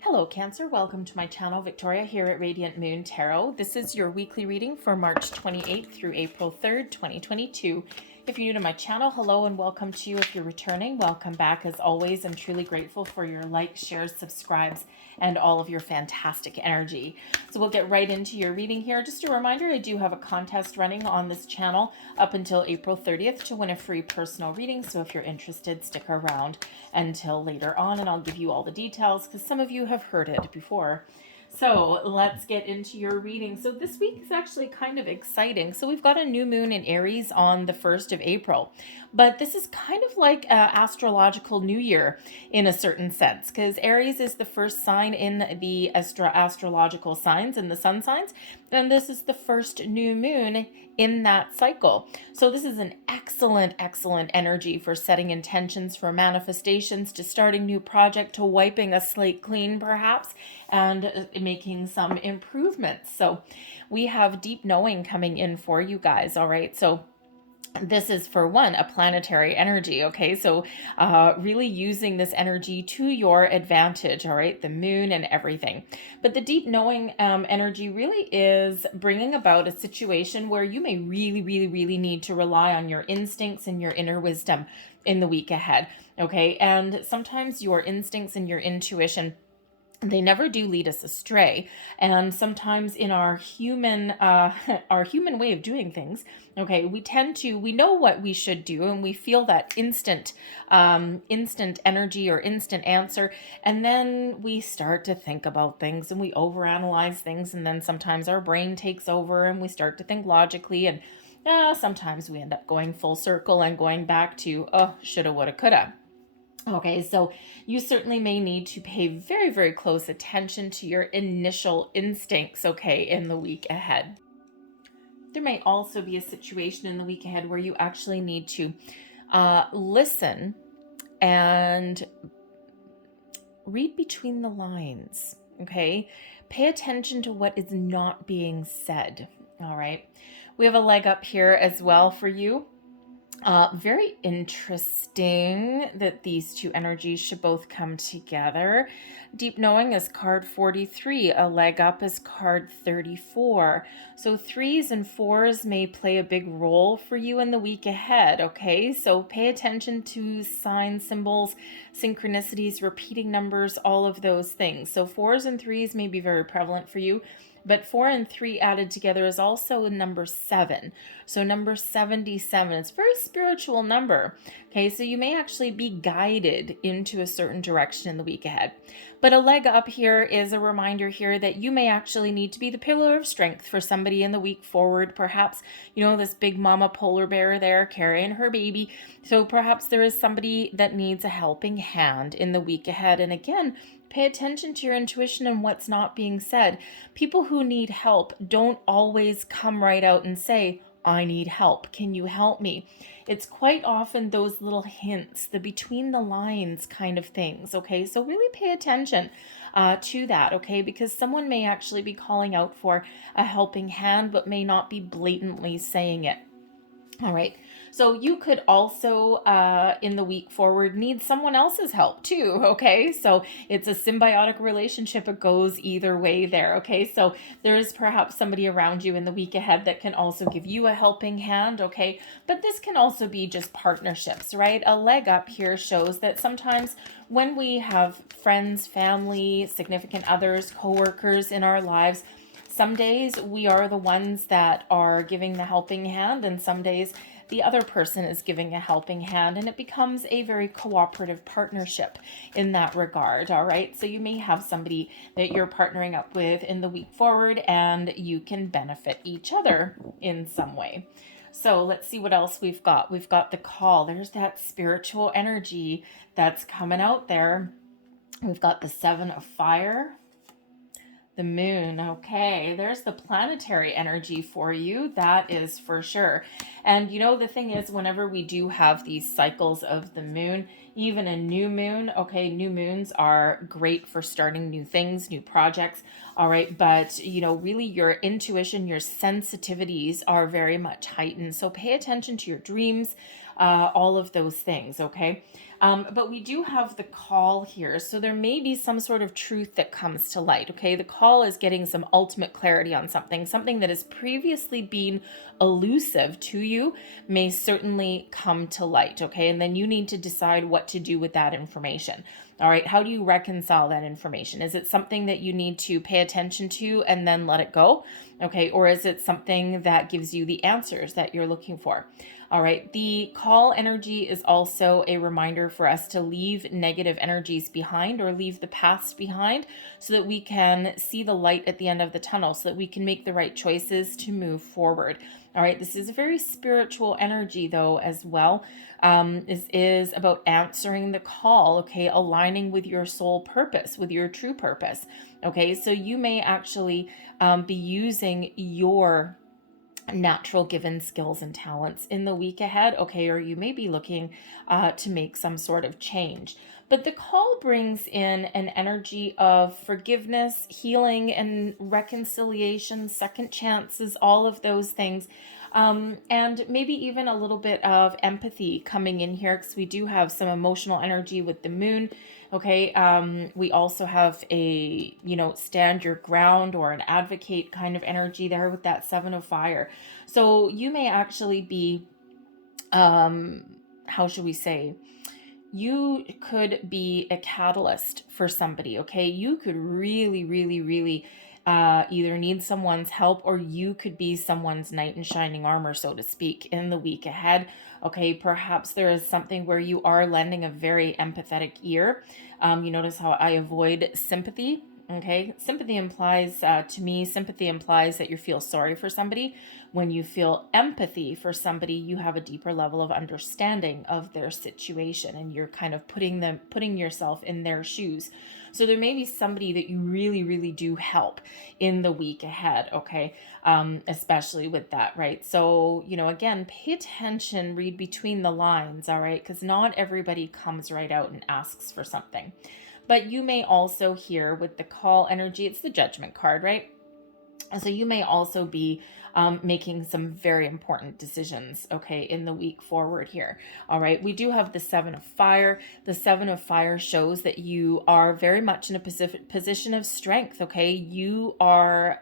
Hello Cancer, welcome to my channel. Victoria here at Radiant Moon Tarot. This is your weekly reading for March 28th through April 3rd, 2022. If you're new to my channel, hello and welcome to you. If you're returning, welcome back. As always, I'm truly grateful for your likes, shares, subscribes, and all of your fantastic energy. So we'll get right into your reading here. Just a reminder, I do have a contest running on this channel up until April 30th to win a free personal reading. So if you're interested, stick around until later on and I'll give you all the details because some of you have heard it before. So let's get into your reading. So this week is actually kind of exciting. So we've got a new moon in Aries on the 1st of April, but this is kind of like an astrological new year in a certain sense, because Aries is the first sign in the astrological signs in the sun signs, and this is the first new moon in that cycle. So this is an excellent energy for setting intentions, for manifestations, to starting new project, to wiping a slate clean perhaps, and making some improvements. So we have deep knowing coming in for you guys. All right, so this is, for one, a planetary energy. Okay, so really using this energy to your advantage. All right, the moon and everything. But the deep knowing energy really is bringing about a situation where you may really need to rely on your instincts and your inner wisdom in the week ahead. Okay, and sometimes your instincts and your intuition, they never do lead us astray. And sometimes in our human way of doing things, okay, we know what we should do, and we feel that instant energy or instant answer, and then we start to think about things and we overanalyze things, and then sometimes our brain takes over and we start to think logically, and sometimes we end up going full circle and going back to shoulda, woulda, coulda. Okay, so you certainly may need to pay very close attention to your initial instincts, okay, in the week ahead. There may also be a situation in the week ahead where you actually need to listen and read between the lines, okay? Pay attention to what is not being said, all right? We have a leg up here as well for you. Very interesting that these two energies should both come together. Deep knowing is card 43. A leg up is card 34. So 3s and 4s may play a big role for you in the week ahead, okay? So pay attention to signs, symbols, synchronicities, repeating numbers, all of those things. So 4s and 3s may be very prevalent for you. But 4 and 3 added together is also number 7. So number 77, it's a very spiritual number. Okay, so you may actually be guided into a certain direction in the week ahead. But a leg up here is a reminder here that you may actually need to be the pillar of strength for somebody in the week forward. Perhaps, this big mama polar bear there carrying her baby. So perhaps there is somebody that needs a helping hand in the week ahead. And again, pay attention to your intuition and what's not being said. People who need help don't always come right out and say, I need help. Can you help me? It's quite often those little hints, the between the lines kind of things. Okay, so really pay attention to that. Okay, because someone may actually be calling out for a helping hand, but may not be blatantly saying it. All right. So you could also, in the week forward, need someone else's help too, okay? So it's a symbiotic relationship. It goes either way there, okay? So there is perhaps somebody around you in the week ahead that can also give you a helping hand, okay? But this can also be just partnerships, right? A leg up here shows that sometimes when we have friends, family, significant others, coworkers in our lives, some days we are the ones that are giving the helping hand, and some days the other person is giving a helping hand, and it becomes a very cooperative partnership in that regard. All right, so you may have somebody that you're partnering up with in the week forward, and you can benefit each other in some way. So let's see what else we've got. We've got the call. There's that spiritual energy that's coming out there. We've got the 7 of fire. The moon. Okay, there's the planetary energy for you. That is for sure. And the thing is, whenever we do have these cycles of the moon, even a new moon, okay, new moons are great for starting new things, new projects. All right, but really your intuition, your sensitivities are very much heightened. So pay attention to your dreams, all of those things, okay? But we do have the call here. So there may be some sort of truth that comes to light. Okay. The call is getting some ultimate clarity on something that has previously been elusive to you may certainly come to light. Okay. And then you need to decide what to do with that information. All right. How do you reconcile that information? Is it something that you need to pay attention to and then let it go? Okay. Or is it something that gives you the answers that you're looking for? All right. The call energy is also a reminder for us to leave negative energies behind or leave the past behind so that we can see the light at the end of the tunnel, so that we can make the right choices to move forward. All right. This is a very spiritual energy though, as well. This is about answering the call. Okay. Aligning with your soul purpose, with your true purpose. Okay. So you may actually be using your natural given skills and talents in the week ahead. Okay. Or you may be looking to make some sort of change. But the call brings in an energy of forgiveness, healing, and reconciliation, second chances, all of those things. And maybe even a little bit of empathy coming in here, because we do have some emotional energy with the moon. Okay. We also have a, stand your ground or an advocate kind of energy there with that 7 of fire. So you may actually be, how should we say? You could be a catalyst for somebody. Okay. You could really, really, really either need someone's help, or you could be someone's knight in shining armor, so to speak, in the week ahead. Okay, perhaps there is something where you are lending a very empathetic ear. You notice how I avoid sympathy. Okay, sympathy implies, to me, sympathy implies that you feel sorry for somebody. When you feel empathy for somebody, you have a deeper level of understanding of their situation, and you're kind of putting yourself in their shoes. So there may be somebody that you really, really do help in the week ahead. Okay, especially with that, right? So, again, pay attention, read between the lines. All right, because not everybody comes right out and asks for something. But you may also hear with the call energy, it's the Judgment card, right? So you may also be making some very important decisions, okay, in the week forward here. All right. We do have the 7 of fire. The 7 of fire shows that you are very much in a position of strength. Okay. You are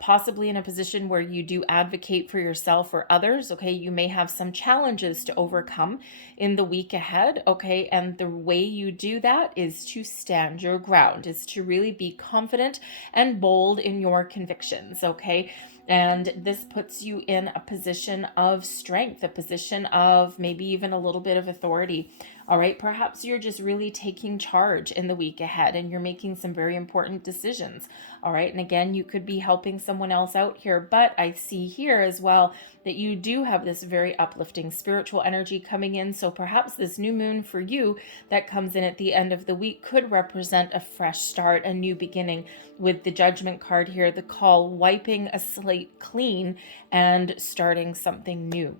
possibly in a position where you do advocate for yourself or others. Okay. You may have some challenges to overcome in the week ahead. Okay. And the way you do that is to stand your ground, is to really be confident and bold in your convictions. Okay. And this puts you in a position of strength, a position of maybe even a little bit of authority. All right. Perhaps you're just really taking charge in the week ahead and you're making some very important decisions. All right. And again, you could be helping someone else out here, but I see here as well that you do have this very uplifting spiritual energy coming in. So perhaps this new moon for you that comes in at the end of the week could represent a fresh start, a new beginning, with the Judgment card here, the call, wiping a slate clean and starting something new.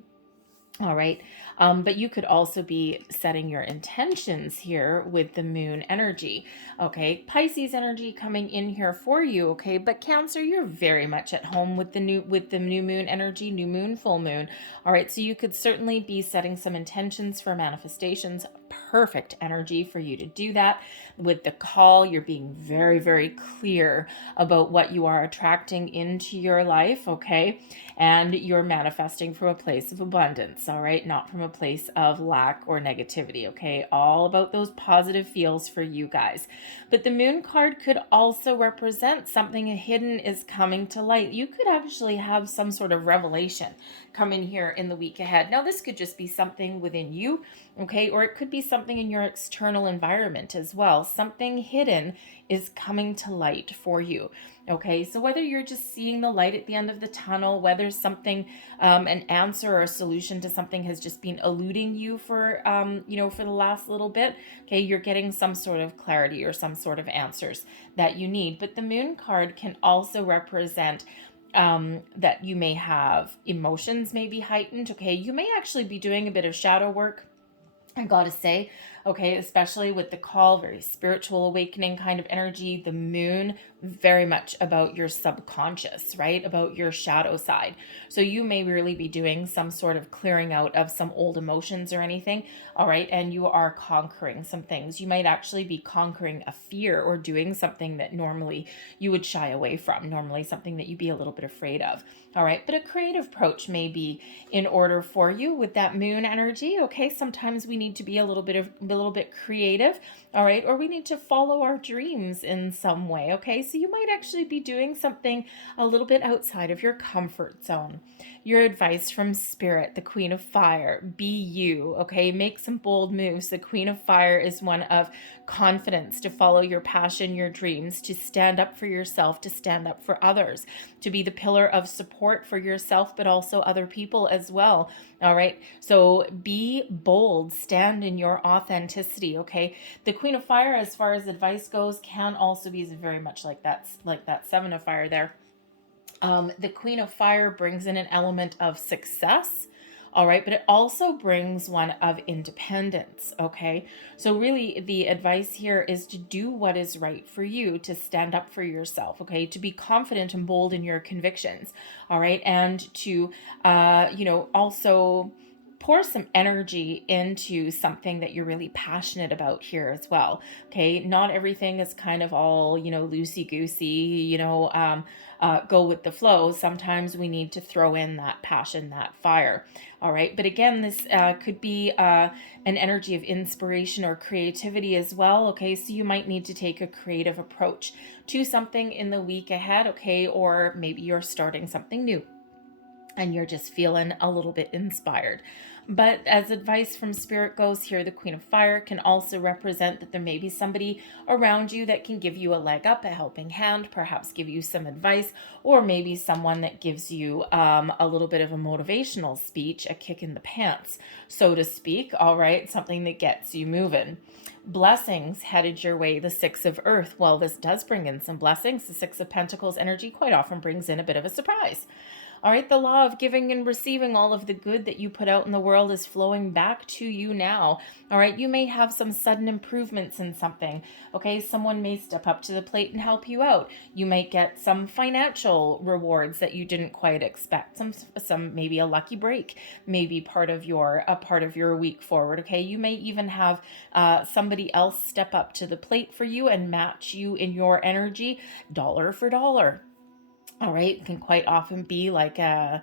All right. But you could also be setting your intentions here with the moon energy. Okay. Pisces energy coming in here for you. Okay. But Cancer, you're very much at home with the new moon energy, new moon, full moon. All right. So you could certainly be setting some intentions for manifestations. Perfect energy for you to do that. With the call, you're being very, very clear about what you are attracting into your life. Okay. And you're manifesting from a place of abundance. All right. Not from a place of lack or negativity. Okay. All about those positive feels for you guys. But the moon card could also represent something hidden is coming to light. You could actually have some sort of revelation come in here in the week ahead. Now, this could just be something within you. Okay. Or it could be something in your external environment as well. Something hidden is coming to light for you. Okay, so whether you're just seeing the light at the end of the tunnel, whether something, an answer or a solution to something has just been eluding you for, for the last little bit, okay, you're getting some sort of clarity or some sort of answers that you need. But the moon card can also represent that you may have emotions may be heightened. Okay, you may actually be doing a bit of shadow work, I gotta say. okay, especially with the call, very spiritual awakening kind of energy. The moon, very much about your subconscious, right? About your shadow side. So you may really be doing some sort of clearing out of some old emotions or anything, all right? And you are conquering some things. You might actually be conquering a fear or doing something that normally you would shy away from, normally something that you'd be a little bit afraid of, all right? But a creative approach may be in order for you with that moon energy, okay? Sometimes we need to be a little bit creative, all right? Or we need to follow our dreams in some way, okay? So you might actually be doing something a little bit outside of your comfort zone. Your advice from Spirit, the Queen of Fire, be you, okay? Make some bold moves. The Queen of Fire is one of confidence, to follow your passion, your dreams, to stand up for yourself, to stand up for others, to be the pillar of support for yourself, but also other people as well. All right. So be bold, stand in your authenticity. Okay. The Queen of Fire, as far as advice goes, can also be very much like that Seven of Fire there. The Queen of Fire brings in an element of success, all right, but it also brings one of independence, okay? So really the advice here is to do what is right for you, to stand up for yourself, okay? To be confident and bold in your convictions, all right? And to, also pour some energy into something that you're really passionate about here as well. Okay. Not everything is kind of all, loosey goosey, go with the flow. Sometimes we need to throw in that passion, that fire. All right. But again, this could be an energy of inspiration or creativity as well. Okay. So you might need to take a creative approach to something in the week ahead. Okay. Or maybe you're starting something new and you're just feeling a little bit inspired. But as advice from Spirit goes here, the Queen of Fire can also represent that there may be somebody around you that can give you a leg up, a helping hand, perhaps give you some advice, or maybe someone that gives you a little bit of a motivational speech, a kick in the pants, so to speak, all right, something that gets you moving. Blessings headed your way, the Six of Earth. Well, this does bring in some blessings. The Six of Pentacles energy quite often brings in a bit of a surprise. All right, the law of giving and receiving, all of the good that you put out in the world is flowing back to you now. All right, you may have some sudden improvements in something. Okay, someone may step up to the plate and help you out. You might get some financial rewards that you didn't quite expect. Some maybe a lucky break, maybe a part of your week forward. Okay, you may even have somebody else step up to the plate for you and match you in your energy, dollar for dollar. All right, it can quite often be like a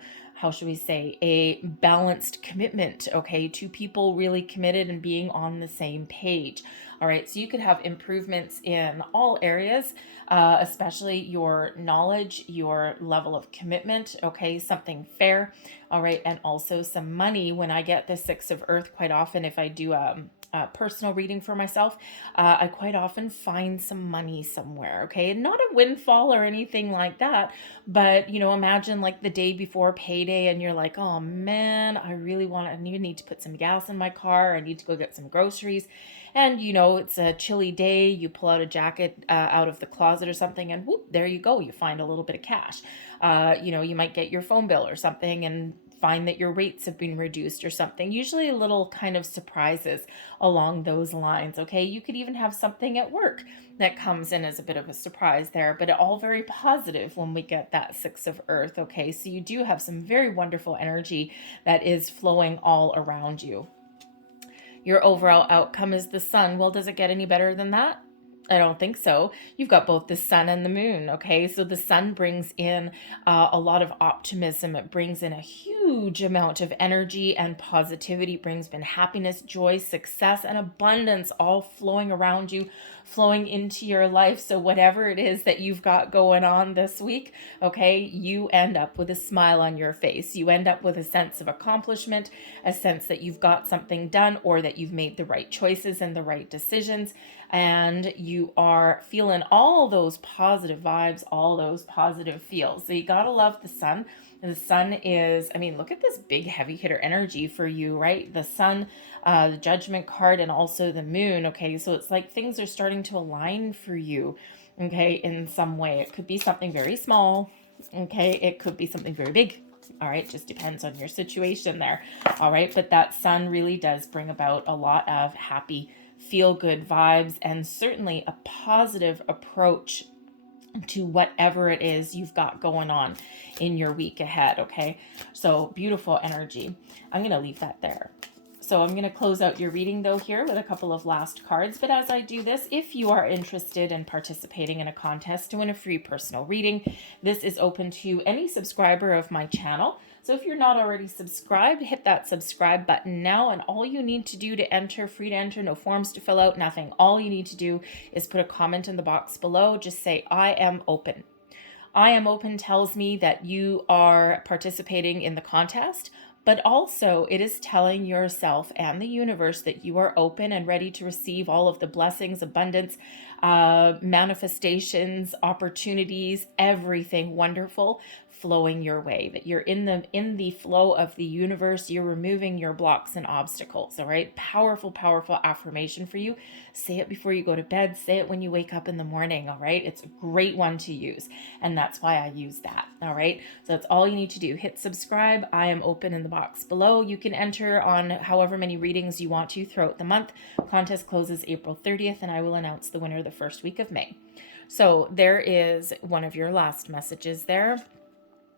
balanced commitment, okay, two people really committed and being on the same page. All right, so you could have improvements in all areas, especially your knowledge, your level of commitment, okay, something fair, all right, and also some money. When I get the Six of Earth, quite often if I do a personal reading for myself, I quite often find some money somewhere, okay? Not a windfall or anything like that, but, imagine like the day before payday and you're like, oh man, I need to put some gas in my car. I need to go get some groceries. And, it's a chilly day. You pull out a jacket out of the closet or something and whoop, there you go. You find a little bit of cash. You might get your phone bill or something and find that your rates have been reduced or something. Usually a little kind of surprises along those lines, okay? You could even have something at work that comes in as a bit of a surprise there, but all very positive when we get that Six of Earth, okay? So you do have some very wonderful energy that is flowing all around you. Your overall outcome is the Sun. Well, does it get any better than that? I don't think so. You've got both the sun and the moon, okay? So the sun brings in a lot of optimism. It brings in a huge amount of energy and positivity. It brings in happiness, joy, success, and abundance all flowing around you, flowing into your life. So whatever it is that you've got going on this week, okay, you end up with a smile on your face. You end up with a sense of accomplishment, a sense that you've got something done or that you've made the right choices and the right decisions. And you are feeling all those positive vibes, all those positive feels. So you gotta love the sun. And the sun is, look at this big heavy hitter energy for you, right? The sun, the Judgment card, and also the moon. Okay, so it's like things are starting to align for you, okay, in some way. It could be something very small, okay? It could be something very big. All right, just depends on your situation there. All right, but that sun really does bring about a lot of happy feel good vibes, and certainly a positive approach to whatever it is you've got going on in your week ahead. Okay, so beautiful energy. I'm going to leave that there. So I'm going to close out your reading though here with a couple of last cards. But as I do this, if you are interested in participating in a contest to win a free personal reading, this is open to any subscriber of my channel. So if you're not already subscribed, hit that subscribe button now. And all you need to do to enter, free to enter, no forms to fill out, nothing. All you need to do is put a comment in the box below. Just say, I am open. I am open tells me that you are participating in the contest, but also it is telling yourself and the universe that you are open and ready to receive all of the blessings, abundance, manifestations, opportunities, everything wonderful flowing your way, that you're in the flow of the universe. You're removing your blocks and obstacles. All right. Powerful, powerful affirmation for you. Say it before you go to bed. Say it when you wake up in the morning. All right. It's a great one to use. And that's why I use that. All right. So that's all you need to do. Hit subscribe. I am open in the box below. You can enter on however many readings you want to throughout the month. Contest closes April 30th, and I will announce the winner the first week of May. So there is one of your last messages there.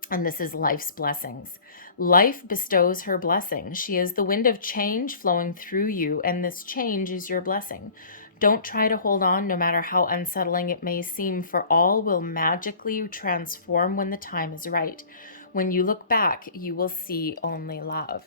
And this is life's blessings. Life bestows her blessing. She is the wind of change flowing through you, and this change is your blessing. Don't try to hold on, no matter how unsettling it may seem, for all will magically transform when the time is right. When you look back, you will see only love.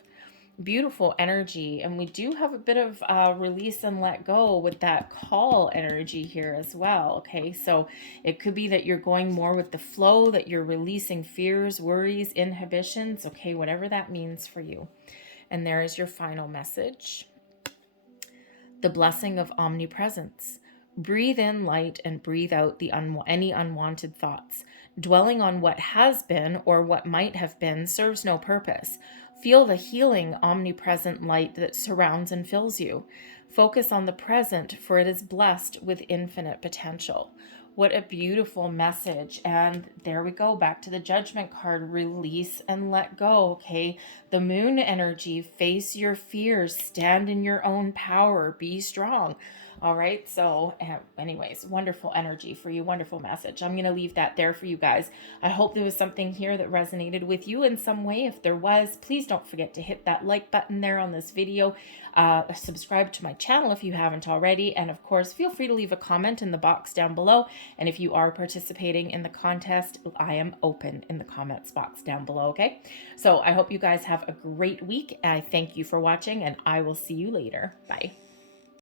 Beautiful energy. And we do have a bit of release and let go with that call energy here as well. Okay, so it could be that you're going more with the flow, that you're releasing fears, worries, inhibitions. Okay, whatever that means for you. And there is your final message. The blessing of omnipresence. Breathe in light and breathe out any unwanted thoughts. Dwelling on what has been or what might have been serves no purpose. Feel the healing, omnipresent light that surrounds and fills you. Focus on the present, for it is blessed with infinite potential. What a beautiful message. And there we go, back to the Judgment card. Release and let go. Okay, the moon energy. Face your fears. Stand in your own power. Be strong. All right, so anyways, wonderful energy for you, wonderful message. I'm going to leave that there for you guys. I hope there was something here that resonated with you in some way. If there was, please don't forget to hit that like button there on this video. Subscribe to my channel if you haven't already. And of course, feel free to leave a comment in the box down below. And if you are participating in the contest, I am open in the comments box down below, okay? So I hope you guys have a great week. I thank you for watching, and I will see you later. Bye.